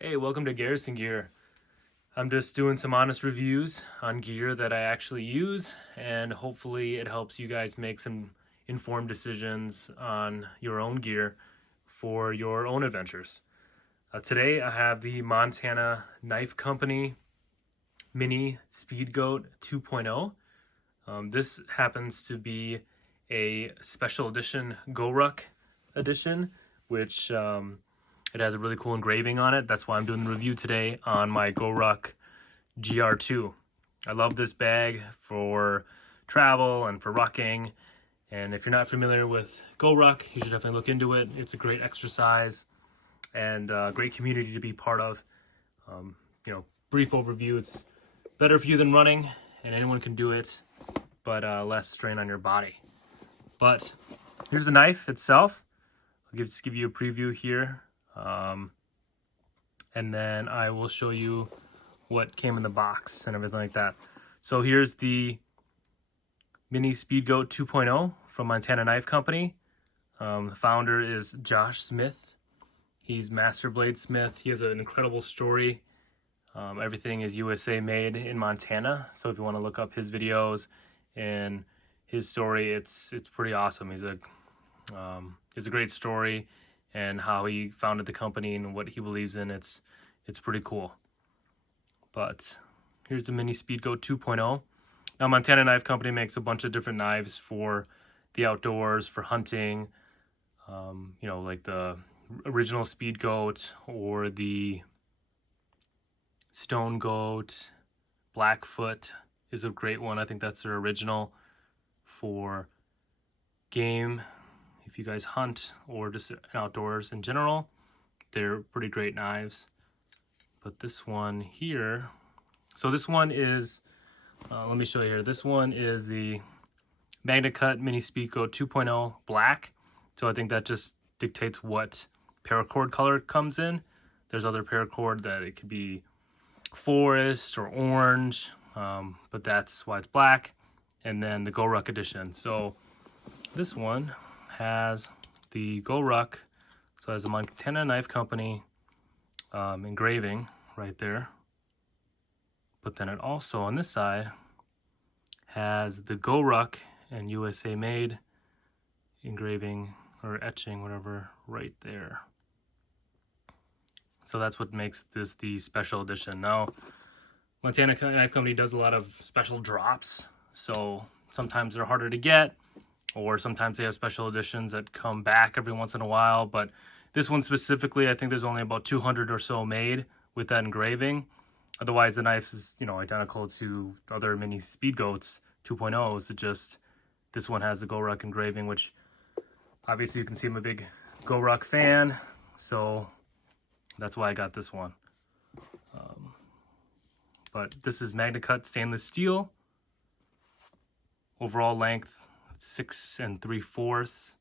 Hey, welcome to Garrison Gear. I'm just doing some honest reviews on gear that I actually use, and hopefully it helps you guys make some informed decisions on your own gear for your own adventures. Today I have the Montana Knife Company Mini-Speedgoat 2.0. This happens to be a special edition GORUCK edition, which it has a really cool engraving on it. That's why I'm doing the review today on my GORUCK GR2. I love this bag for travel and for rucking. And if you're not familiar with GORUCK, you should definitely look into it. It's a great exercise and a great community to be part of. Brief overview, it's better for you than running, and anyone can do it, but less strain on your body. But here's the knife itself. I'll just give you a preview here. And then I will show you what came in the box and everything like that. So here's the Mini-Speedgoat 2.0 from Montana Knife Company. The founder is Josh Smith. He's Master Bladesmith. He has an incredible story. Everything is USA made in Montana. So if you want to look up his videos and his story, it's pretty awesome. He's a great story, and how he founded the company and what he believes in. It's pretty cool. But here's the Mini-Speedgoat 2.0. Now, Montana Knife Company makes a bunch of different knives for the outdoors, for hunting, like the original Speedgoat or the Stone Goat. Blackfoot is a great one. I think that's their original for game. If you guys hunt or just outdoors in general, they're pretty great knives. But this one here, so this one is, let me show you here. This one is the Magnacut Mini-Speedgoat 2.0 black. So I think that just dictates what paracord color it comes in. There's other paracord that it could be forest or orange, but that's why it's black. And then the GORUCK edition. So this one has the GORUCK, so it has a Montana Knife Company engraving right there. But then it also, on this side, has the GORUCK and USA made engraving or etching, whatever, right there. So that's what makes this the special edition. Now, Montana Knife Company does a lot of special drops, so sometimes they're harder to get, or sometimes they have special editions that come back every once in a while. But this one specifically, I think there's only about 200 or so made with that engraving. Otherwise, the knife is, identical to other Mini-Speedgoats 2.0s. It just, this one has the GORUCK engraving, which obviously you can see I'm a big GORUCK fan, so that's why I got this one. But this is Magnacut stainless steel. Overall length 6 3/4.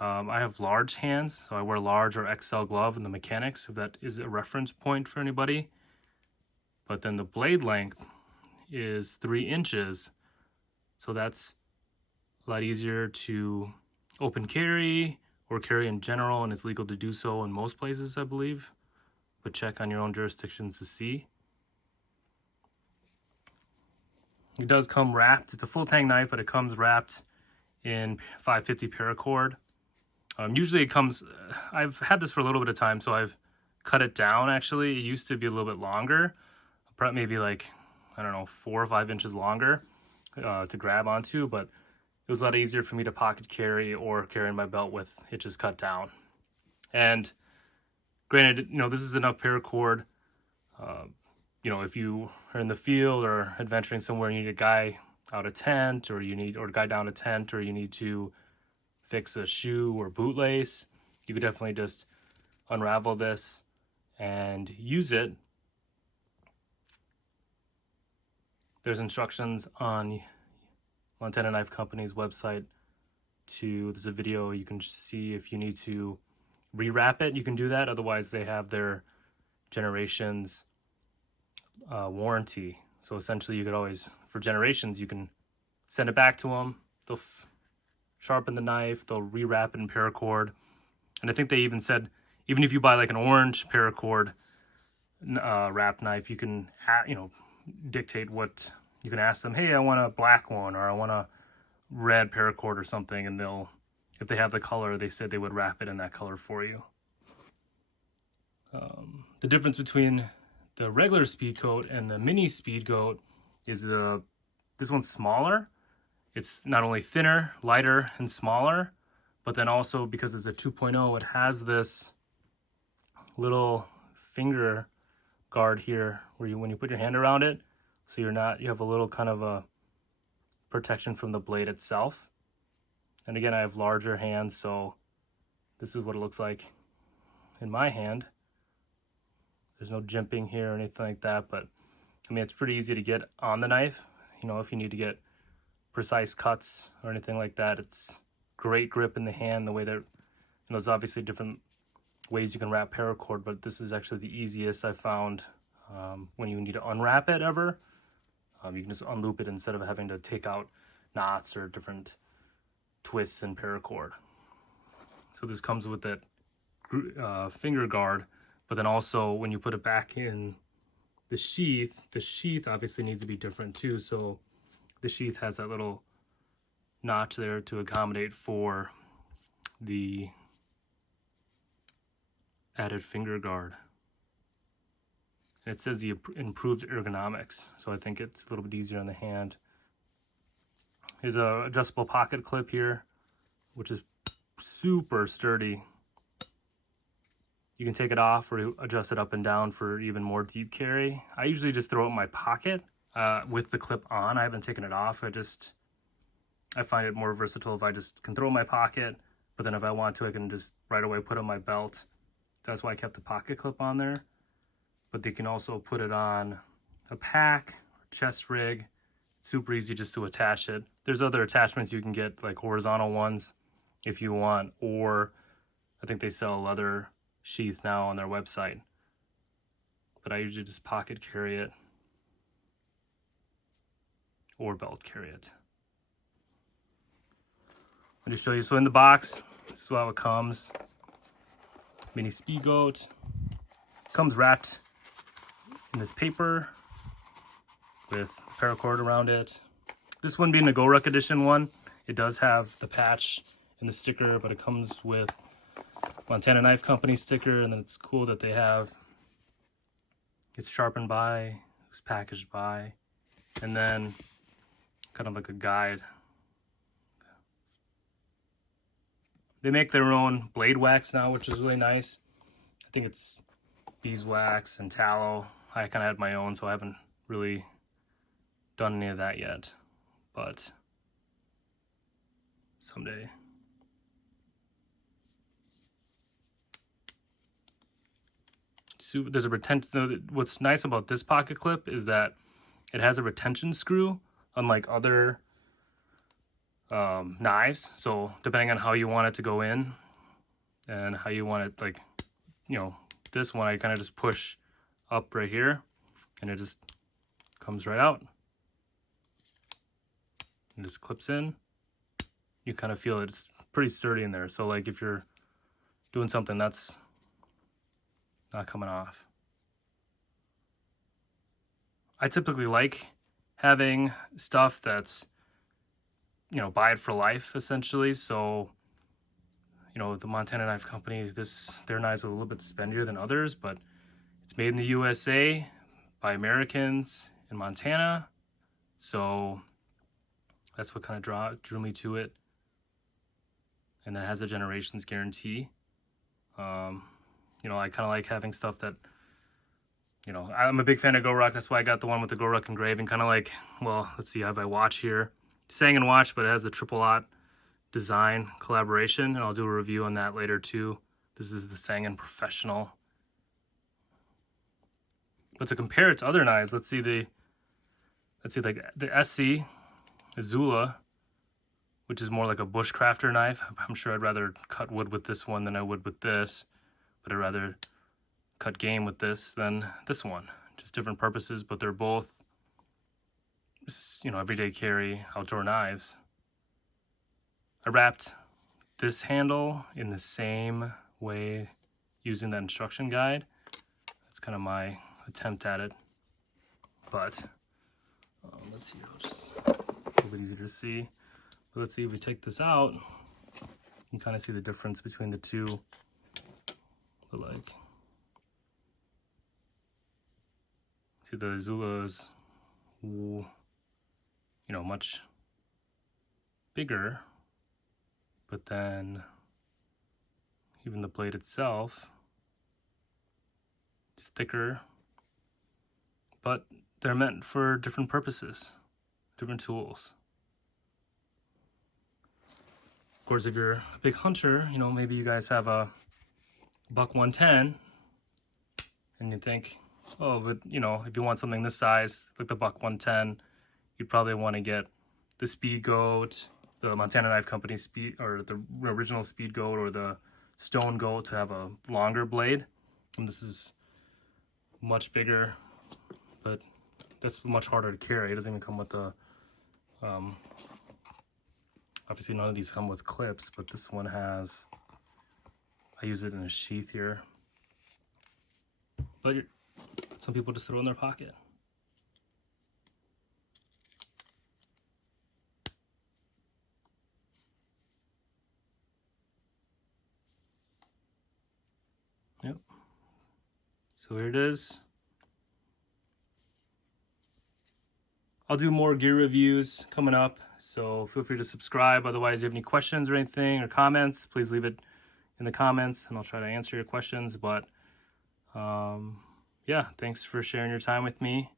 I have large hands, so I wear large or XL glove in the mechanics, if that is a reference point for anybody. But then the blade length is 3 inches, so that's a lot easier to open carry or carry in general, and it's legal to do so in most places, I believe. But check on your own jurisdictions to see. It does come wrapped. It's a full tang knife, but it comes wrapped in 550 paracord. Usually it comes, I've had this for a little bit of time, so I've cut it down actually. It used to be a little bit longer, maybe like, 4 or 5 inches longer to grab onto, but it was a lot easier for me to pocket carry or carry in my belt with it just cut down. And granted, this is enough paracord. If you are in the field or adventuring somewhere, you need a guy out a tent, or a guy down a tent, or you need to fix a shoe or boot lace, you could definitely just unravel this and use it. There's instructions on Montana Knife Company's website there's a video you can see if you need to rewrap it, you can do that. Otherwise, they have their generations warranty. So essentially, you could always, for generations, you can send it back to them. They'll sharpen the knife, they'll rewrap it in paracord. And I think they even said even if you buy like an orange paracord wrap knife, you can, dictate what, you can ask them, hey, I want a black one, or I want a red paracord or something, and they'll, if they have the color, they said they would wrap it in that color for you. The difference between the regular Speedgoat and the Mini-Speedgoat is this one's smaller. It's not only thinner, lighter, and smaller, but then also because it's a 2.0, it has this little finger guard here where when you put your hand around it, so you have a little kind of a protection from the blade itself. And again, I have larger hands, so this is what it looks like in my hand. There's no jimping here or anything like that, but I mean, it's pretty easy to get on the knife. If you need to get precise cuts or anything like that, it's great grip in the hand. The way that, there's obviously different ways you can wrap paracord, but this is actually the easiest I found when you need to unwrap it ever. You can just unloop it instead of having to take out knots or different twists in paracord. So this comes with that finger guard, but then also when you put it back in the sheath obviously needs to be different too. So the sheath has that little notch there to accommodate for the added finger guard. And it says the improved ergonomics, so I think it's a little bit easier on the hand. Here's a adjustable pocket clip here, which is super sturdy. You can take it off or adjust it up and down for even more deep carry. I usually just throw it in my pocket with the clip on. I haven't taken it off. I find it more versatile if I just can throw it in my pocket, but then if I want to, I can just right away put it on my belt. That's why I kept the pocket clip on there. But they can also put it on a pack, chest rig. Super easy just to attach it. There's other attachments you can get, like horizontal ones if you want, or I think they sell a leather sheath now on their website. But I usually just pocket carry it or belt carry it. I'll just show you. So in the box, this is how it comes. Mini-Speedgoat. Comes wrapped in this paper with paracord around it. This one being the GORUCK Edition one, it does have the patch and the sticker, but it comes with Montana Knife Company sticker, and then it's cool that they have it's sharpened by, it's packaged by, and then kind of like a guide. They make their own blade wax now, which is really nice. I think it's beeswax and tallow. I kind of had my own, so I haven't really done any of that yet, but someday. So there's a retention. What's nice about this pocket clip is that it has a retention screw, unlike other knives. So depending on how you want it to go in and how you want it, like, this one I kind of just push up right here and it just comes right out and just clips in. You kind of feel it's pretty sturdy in there. So like if you're doing something that's not coming off. I typically like having stuff that's, buy it for life essentially. So, the Montana Knife Company, their knives are a little bit spendier than others, but it's made in the USA by Americans in Montana. So that's what kind of drew me to it. And that has a generations guarantee. I kind of like having stuff that, I'm a big fan of GORUCK. That's why I got the one with the GORUCK engraving. Kind of like, well, let's see, I have my watch here. Sang & Watch, but it has the triple aught design collaboration, and I'll do a review on that later too. This is the Sang & Professional. But to compare it to other knives, let's see like the SC Azula, which is more like a bushcrafter knife. I'm sure I'd rather cut wood with this one than I would with this, but I'd rather cut game with this than this one. Just different purposes, but they're both, everyday carry outdoor knives. I wrapped this handle in the same way using that instruction guide. That's kind of my attempt at it. But let's see, just a little bit easier to see. But let's see if we take this out, you can kind of see the difference between the two. But like, see the Zula's, you know, much bigger, but then even the blade itself is thicker, but they're meant for different purposes, different tools. Of course, if you're a big hunter, you know, maybe you guys have a buck 110 and you think, oh, but you know, if you want something this size, like the buck 110, you'd probably want to get the Speedgoat, the Montana Knife Company or the original Speedgoat, or the Stone Goat to have a longer blade. And this is much bigger, but that's much harder to carry. It doesn't even come with the, obviously none of these come with clips, but this one has, I use it in a sheath here. But some people just throw it in their pocket. Yep. So here it is. I'll do more gear reviews coming up, so feel free to subscribe. Otherwise, if you have any questions or anything or comments, please leave it in the comments and I'll try to answer your questions. But yeah, thanks for sharing your time with me.